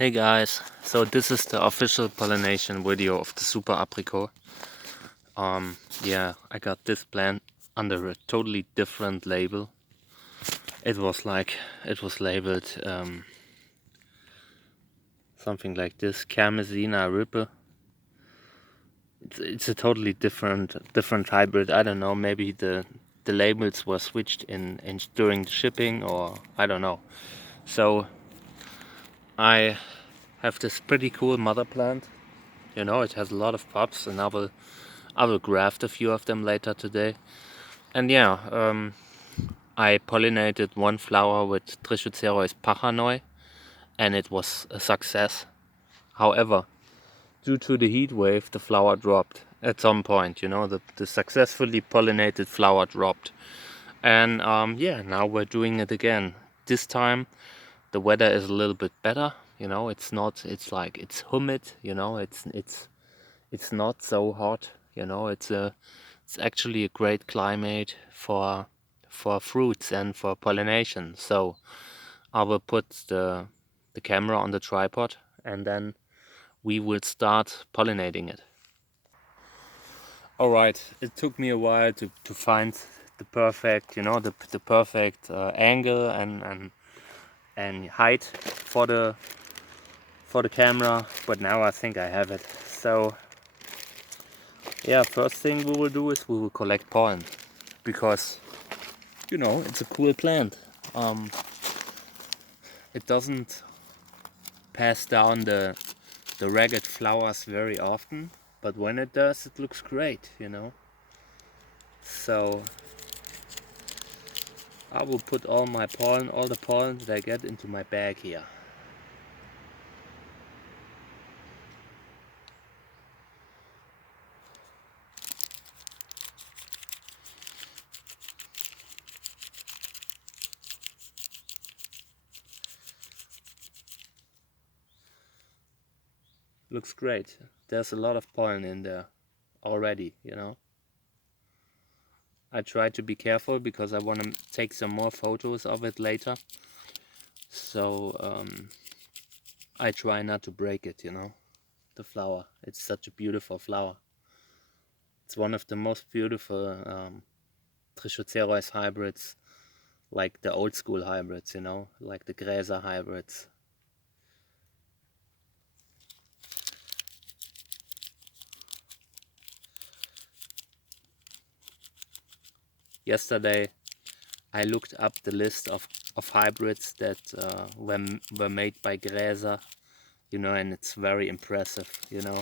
Hey guys, so this is the official pollination video of the Super Apricot. Yeah, I got this plant under a totally different label. It was labeled something like this, Kermesina ripe. It's a totally different hybrid. I don't know, maybe the labels were switched in during the shipping, or I don't know. So I have this pretty cool mother plant. You know, it has a lot of pops, and I will graft a few of them later today. And yeah, I pollinated one flower with Trichocereus pachanoi, and it was a success. However, due to the heat wave, the flower dropped at some point. You know, the successfully pollinated flower dropped. And yeah, now we're doing it again. This time, the weather is a little bit better. You know, it's humid. You know, it's not so hot. You know, it's actually a great climate for fruits and for pollination. So I will put the camera on the tripod, and then we will start pollinating it. All right, it took me a while to find the perfect, you know, the perfect angle and height for the camera, but now I think I have it. So yeah, first thing we will do is we will collect pollen, because you know, it's a cool plant. It doesn't pass down the ragged flowers very often, but when it does, it looks great, you know. So I will put all the pollen that I get, into my bag here. Looks great. There's a lot of pollen in there already, you know. I try to be careful because I want to take some more photos of it later. So I try not to break it, you know, the flower. It's such a beautiful flower. It's one of the most beautiful Trichocereus hybrids, like the old school hybrids, you know, like the Gräser hybrids. Yesterday I looked up the list of hybrids that were made by Gräser, you know, and it's very impressive, you know.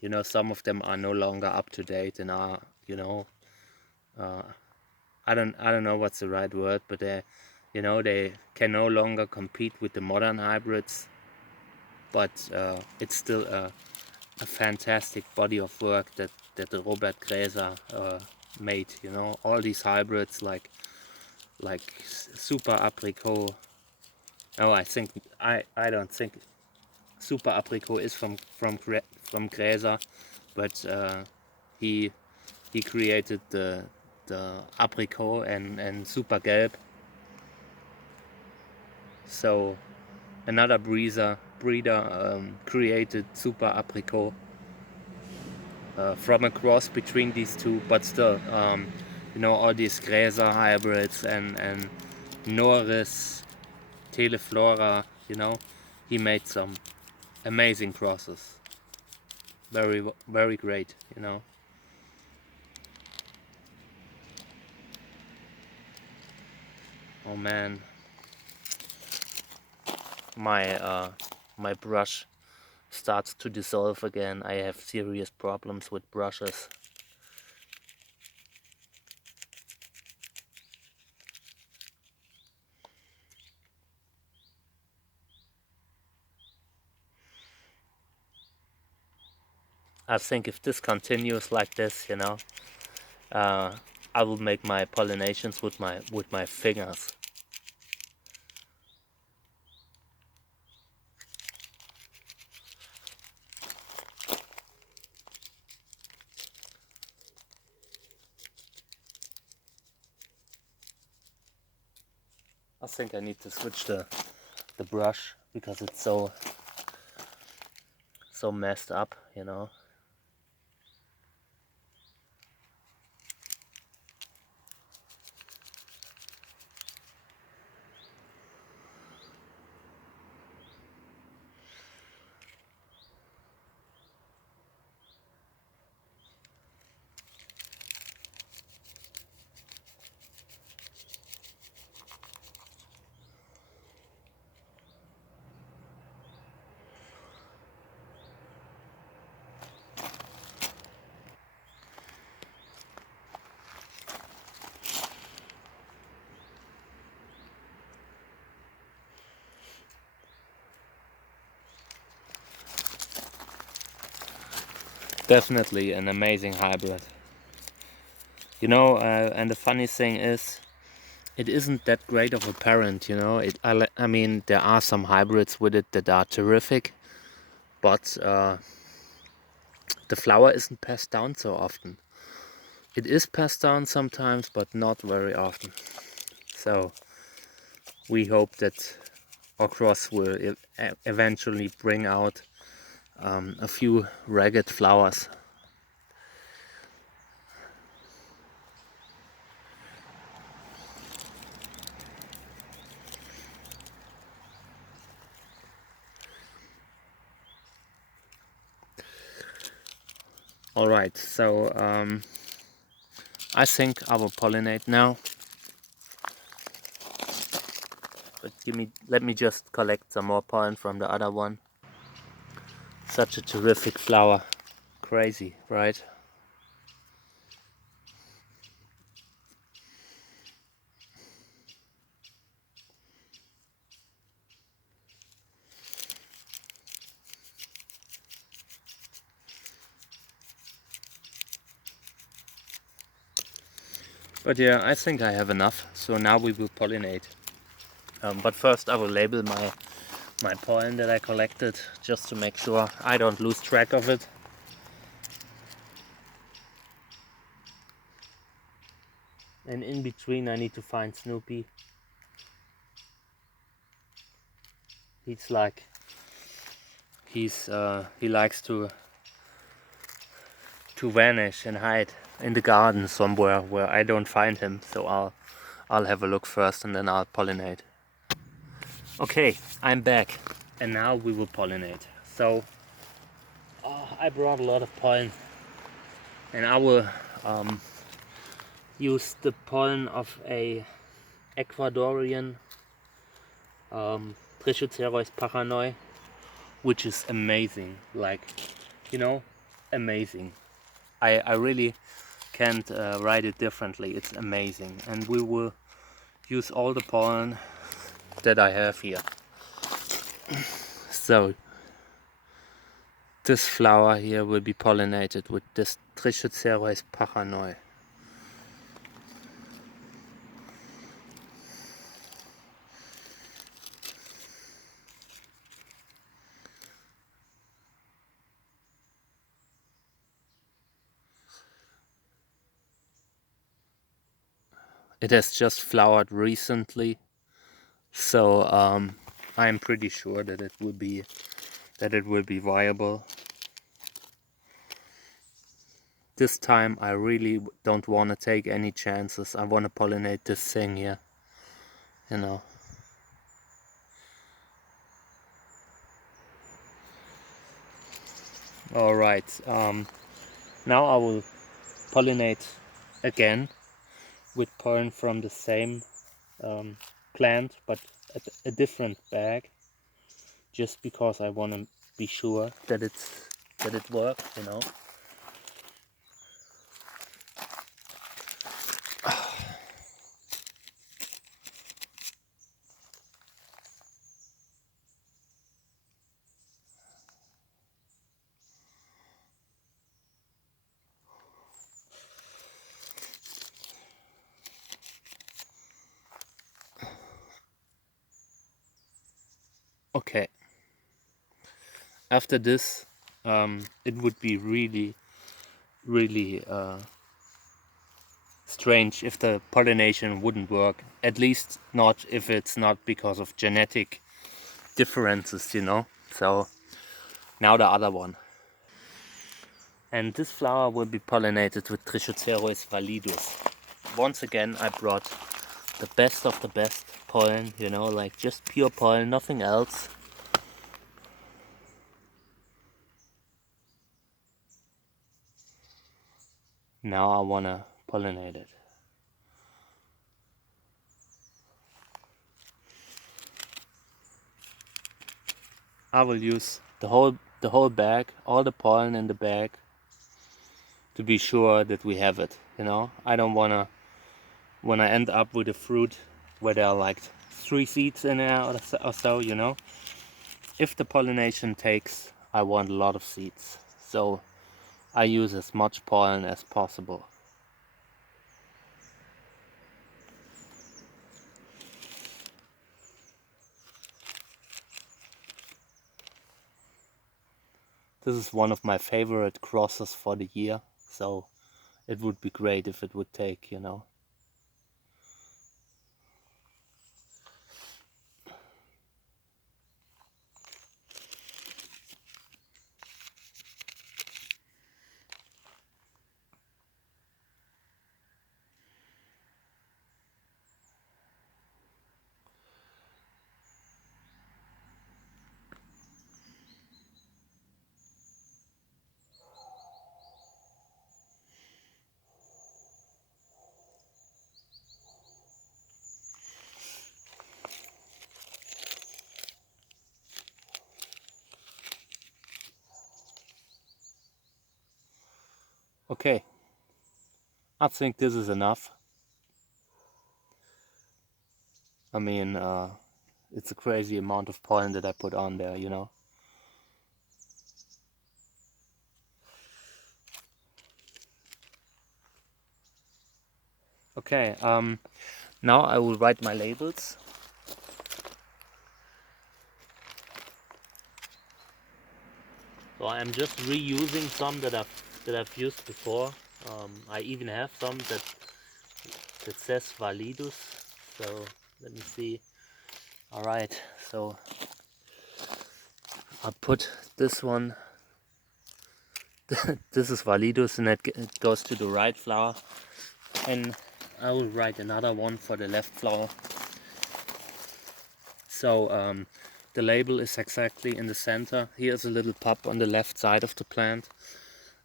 You know, some of them are no longer up to date and are, you know, I don't know what's the right word, but you know, they can no longer compete with the modern hybrids, but it's still a fantastic body of work that the Robert Gräser made. You know, all these hybrids like Super Apricot. No, I don't think Super Apricot is from Gräser, but he created the Apricot and Super Gelb. So another breeder created Super Apricot from a cross between these two, but still, you know, all these Gräser hybrids and Norris, Teleflora, you know, he made some amazing crosses. Very great, you know. Oh man, my brush starts to dissolve again. I have serious problems with brushes. I think if this continues like this, you know, I will make my pollinations with my fingers. I think I need to switch the brush. because it's so messed up, you know. Definitely an amazing hybrid. You know, and the funny thing is, it isn't that great of a parent, you know. I mean, there are some hybrids with it that are terrific, but the flower isn't passed down so often. It is passed down sometimes, but not very often. So we hope that our cross will eventually bring out a few ragged flowers. Alright, so I think I will pollinate now. But let me just collect some more pollen from the other one. Such a terrific flower. Crazy, right? But yeah, I think I have enough. So now we will pollinate. But first I will label my pollen that I collected, just to make sure I don't lose track of it. And in between I need to find Snoopy. He's like, he likes to vanish and hide in the garden somewhere where I don't find him. So I'll have a look first and then I'll pollinate. Okay, I'm back and now we will pollinate. So I brought a lot of pollen and I will use the pollen of a Ecuadorian Trichocereus pachanoi, which is amazing, like, you know, amazing. I really can't write it differently. It's amazing, and we will use all the pollen that I have here. So this flower here will be pollinated with this Trichocereus pachanoi. It has just flowered recently, so I'm pretty sure that it will be viable. This time I really don't want to take any chances. I want to pollinate this thing here, you know. Alright, now I will pollinate again with pollen from the same plant, but a different bag, just because I want to be sure that it works, you know. Okay. After this, it would be really strange if the pollination wouldn't work. At least not if it's not because of genetic differences, you know. So now the other one. And this flower will be pollinated with Trichocereus validus. Once again, I brought the best of the best pollen, you know, like just pure pollen, nothing else. Now I wanna pollinate it. I will use the whole bag, all the pollen in the bag, to be sure that we have it, you know. I don't wanna, when I end up with a fruit where there are like 3 seeds in there or so, you know. If the pollination takes, I want a lot of seeds. So I use as much pollen as possible. This is one of my favorite crosses for the year, so it would be great if it would take, you know. Okay, I think this is enough. I mean, it's a crazy amount of pollen that I put on there, you know. Okay, now I will write my labels. So I'm just reusing some that I've used before. I even have some that says validus. So let me see. All right, so I'll put this one. This is validus, and it goes to the right flower. And I will write another one for the left flower. So the label is exactly in the center. Here's a little pup on the left side of the plant.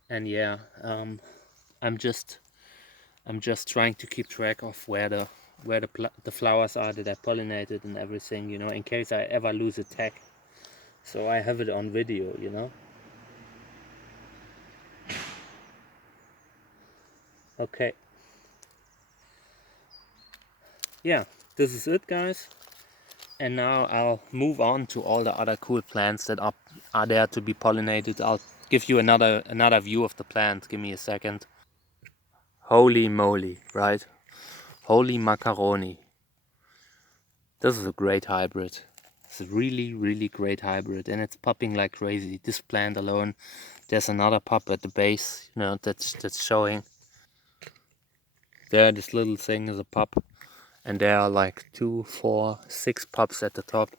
And yeah, I'm just trying to keep track of where the flowers are that I pollinated and everything, you know, in case I ever lose a tag. So I have it on video, you know. Okay. Yeah, this is it, guys. And now I'll move on to all the other cool plants that are there to be pollinated. I'll give you another view of the plant. Give me a second. Holy moly, right? Holy macaroni. This is a great hybrid. It's a really, really great hybrid, and it's popping like crazy. This plant alone, there's another pup at the base, you know, that's showing. There, this little thing is a pup, and there are like 2, 4, 6 pups at the top,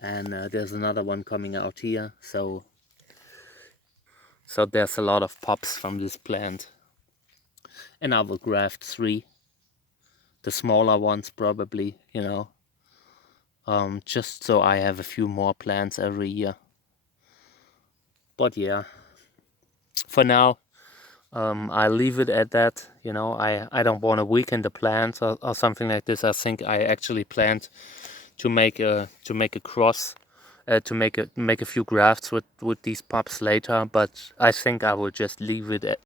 and there's another one coming out here. So there's a lot of pups from this plant, and I will graft 3, the smaller ones probably, you know, just so I have a few more plants every year. But yeah, for now, I'll leave it at that. You know, I don't want to weaken the plant or something like this. I think I actually planned to make a cross, to make a few grafts with these pups later. But I think I will just leave it